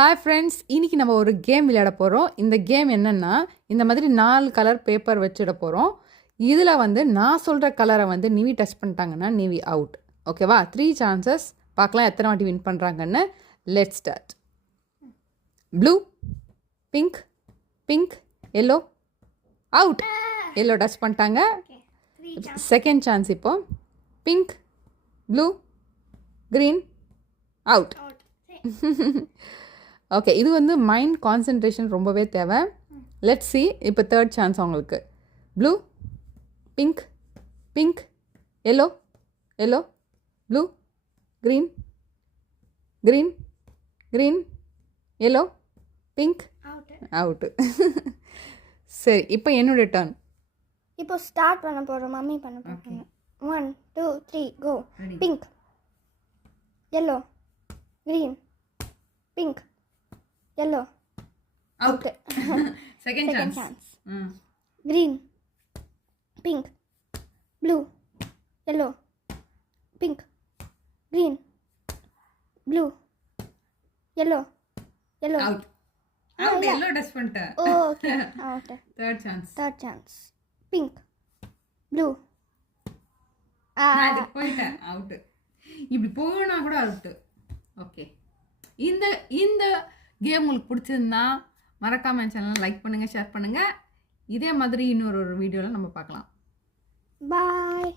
Hi friends, இன்றைக்கி நம்ம ஒரு கேம் விளையாட போகிறோம். இந்த கேம் என்னென்னா, இந்த மாதிரி 4 கலர் பேப்பர் வச்சுட போகிறோம். இதில் நான் சொல்கிற கலரை நிவி டச் பண்ணிட்டாங்கன்னா நிவி அவுட். ஓகேவா? 3 சான்சஸ். பார்க்கலாம் எத்தனை வாட்டி வின் பண்ணுறாங்கன்னு. Let's start. Blue, pink, pink, yellow, out. Yellow touch பண்ணிட்டாங்க. செகண்ட் சான்ஸ் இப்போ. Pink, blue, green, out. Okay, இது மைண்ட் கான்சன்ட்ரேஷன் ரொம்பவே தேவை. Let's see. இப்போ தேர்ட் சான்ஸ் அவங்களுக்கு. Blue, pink, pink, yellow, yellow, blue, green, green, green, yellow, pink, out. சரி, இப்போ என்னோட டர்ன். இப்போ ஸ்டார்ட் பண்ண போகிறோம். மம்மி பண்ண போகிறோம். 1 2 3 go. Pink, yellow, green, pink, yellow, out. Second chance. Green, pink, blue, yellow, pink, green, blue, yellow, out. Out. Yellow touch பண்ணிட்ட. Okay, out. Third chance. Pink, blue, அது போயிட்ட. out. இப்படி போனா கூட அவுட். ஓகே, இந்த game உங்களுக்கு பிடிச்சிருந்தா மறக்காம என் சேனலை லைக் பண்ணுங்கள், ஷேர் பண்ணுங்கள். இதே மாதிரி இன்னொரு வீடியோவில் நம்ம பார்க்கலாம். பாய்.